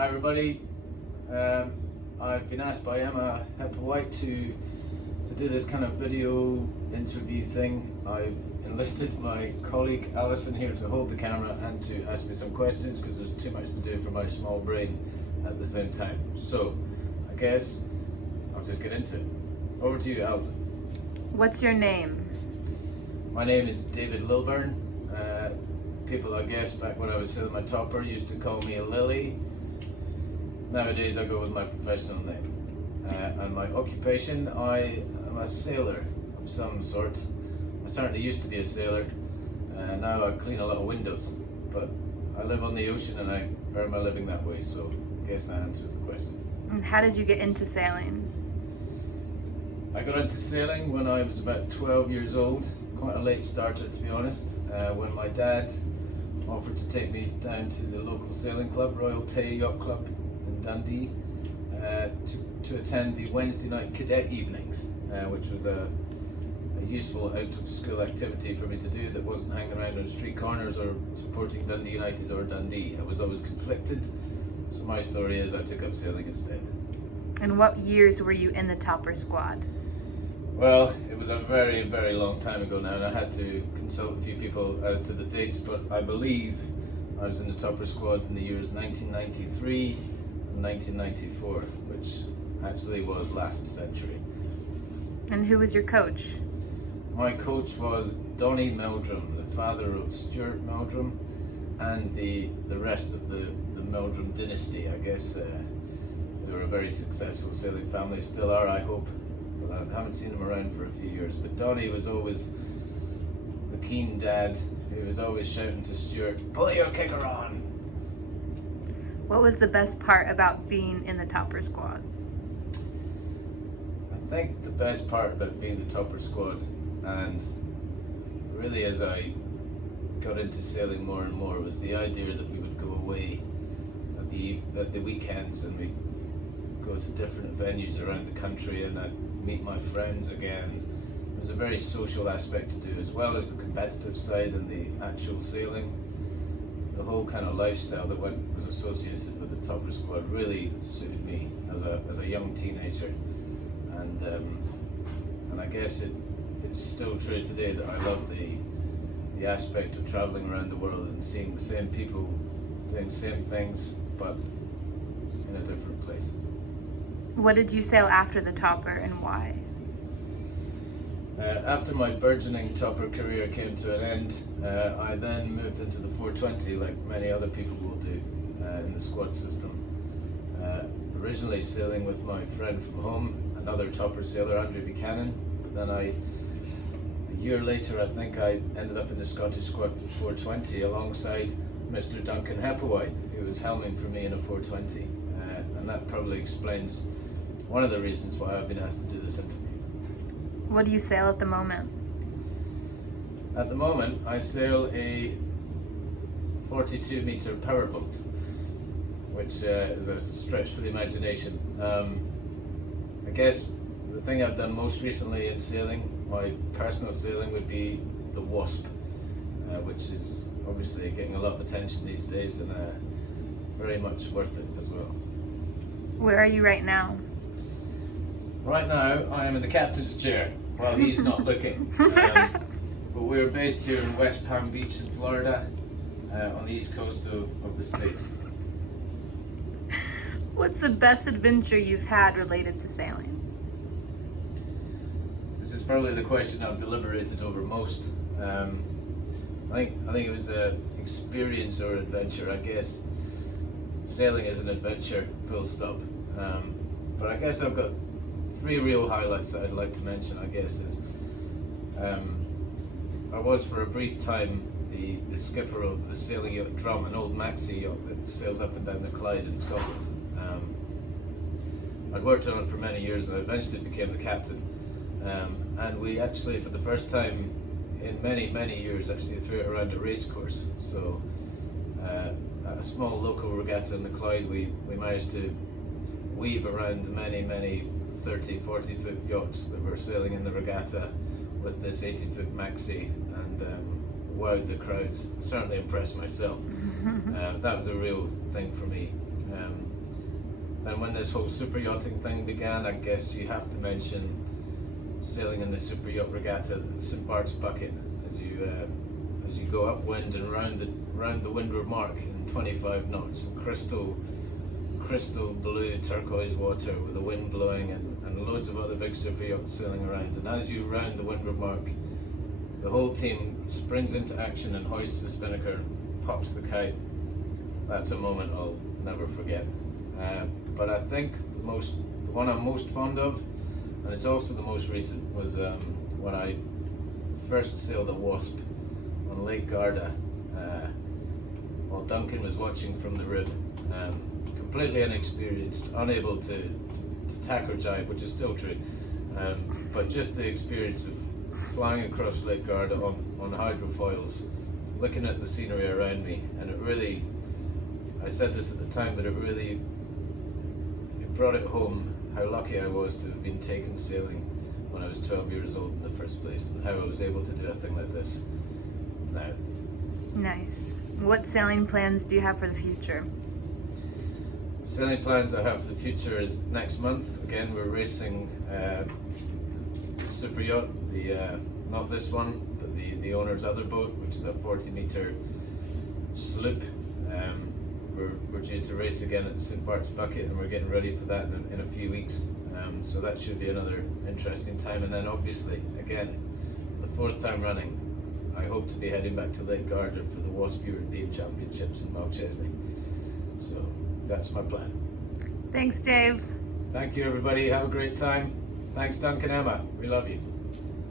Hi everybody, I've been asked by Emma Hepplewhite to do this kind of video interview thing. I've enlisted my colleague Alison here to hold the camera and to ask me some questions because there's too much to do for my small brain at the same time. So I guess I'll just get into it. Over to you, Alison. What's your name? My name is David Lilburn. People, I guess, back when I was sailing my topper used to call me a Lily. Nowadays I go with my professional name. And my occupation, I am a sailor of some sort. I certainly used to be a sailor. Now I clean a lot of windows. But I live on the ocean and I earn my living that way, so I guess that answers the question. And how did you get into sailing? I got into sailing when I was about 12 years old. Quite a late starter, to be honest. When my dad offered to take me down to the local sailing club, Royal Tay Yacht Club in Dundee, to attend the Wednesday night cadet evenings, which was a useful out-of-school activity for me to do that wasn't hanging around on street corners or supporting Dundee United or Dundee. I was always conflicted, so my story is I took up sailing instead. And what years were you in the topper squad? Well, it was a very, very long time ago now, and I had to consult a few people as to the dates, but I believe I was in the topper squad in the years 1993 and 1994, which actually was last century. And who was your coach? My coach was Donnie Meldrum, the father of Stuart Meldrum and the rest of the Meldrum dynasty. I guess they were a very successful sailing family, still are, I hope. I haven't seen him around for a few years, but Donnie was always the keen dad who was always shouting to Stuart, "Pull your kicker on!" What was the best part about being in the topper squad? I think the best part about being the topper squad, and really as I got into sailing more and more, was the idea that we would go away at the weekends and we'd go to different venues around the country and I'd meet my friends again. There was a very social aspect to do, as well as the competitive side and the actual sailing. The whole kind of lifestyle that was associated with the topper squad really suited me as a young teenager, and I guess it's still true today that I love the aspect of traveling around the world and seeing the same people doing the same things but in a different place. What did you sail after the topper and why? After my burgeoning topper career came to an end, I then moved into the 420 like many other people will do in the squad system. Originally sailing with my friend from home, another topper sailor, Andrew Buchanan, but then a year later I think I ended up in the Scottish squad for 420 alongside Mr. Duncan Hepplewhite, who was helming for me in a 420, and that probably explains one of the reasons why I've been asked to do this interview. What do you sail at the moment? At the moment, I sail a 42-meter powerboat, which is a stretch for the imagination. I guess the thing I've done most recently in sailing, my personal sailing, would be the Wasp, which is obviously getting a lot of attention these days and very much worth it as well. Where are you right now? Right now, I am in the captain's chair while he's not looking. But we're based here in West Palm Beach in Florida, on the east coast of the States. What's the best adventure you've had related to sailing? This is probably the question I've deliberated over most. I think it was an experience or adventure. I guess sailing is an adventure, full stop. But I guess I've got three real highlights that I'd like to mention. I guess is I was for a brief time the skipper of the sailing yacht Drum, an old maxi yacht that sails up and down the Clyde in Scotland. I'd worked on it for many years and I eventually became the captain. And we actually, for the first time in many years, actually threw it around a race course. So at a small local regatta in the Clyde, we managed to weave around the many 30, 40 foot yachts that were sailing in the regatta with this 80 foot maxi, and wowed the crowds. Certainly impressed myself. That was a real thing for me. And when this whole super yachting thing began, I guess you have to mention sailing in the super yacht regatta at St Bart's Bucket as you go upwind and round the windward mark in 25 knots in crystal blue turquoise water with the wind blowing and loads of other big super yachts sailing around. And as you round the windward mark, the whole team springs into action and hoists the spinnaker, pops the kite. That's a moment I'll never forget. But I think the one I'm most fond of, and it's also the most recent, was when I first sailed a Wasp on Lake Garda while Duncan was watching from the rib, completely inexperienced, unable to tack or jibe, which is still true, but just the experience of flying across Lake Garda on hydrofoils, looking at the scenery around me, and it really, I said this at the time, but it brought it home how lucky I was to have been taken sailing when I was 12 years old in the first place, and how I was able to do a thing like this now. Nice. What sailing plans do you have for the future? The sailing plans I have for the future is next month. Again, we're racing the super yacht, not this one, but the owner's other boat, which is a 40-meter sloop. We're due to race again at St Bart's Bucket, and we're getting ready for that in a few weeks. So that should be another interesting time. And then obviously, again, the 4th time running, I hope to be heading back to Lake Garda for the Wasp European Championships in Malchesney. So that's my plan. Thanks, Dave. Thank you, everybody. Have a great time. Thanks, Duncan, Emma. We love you.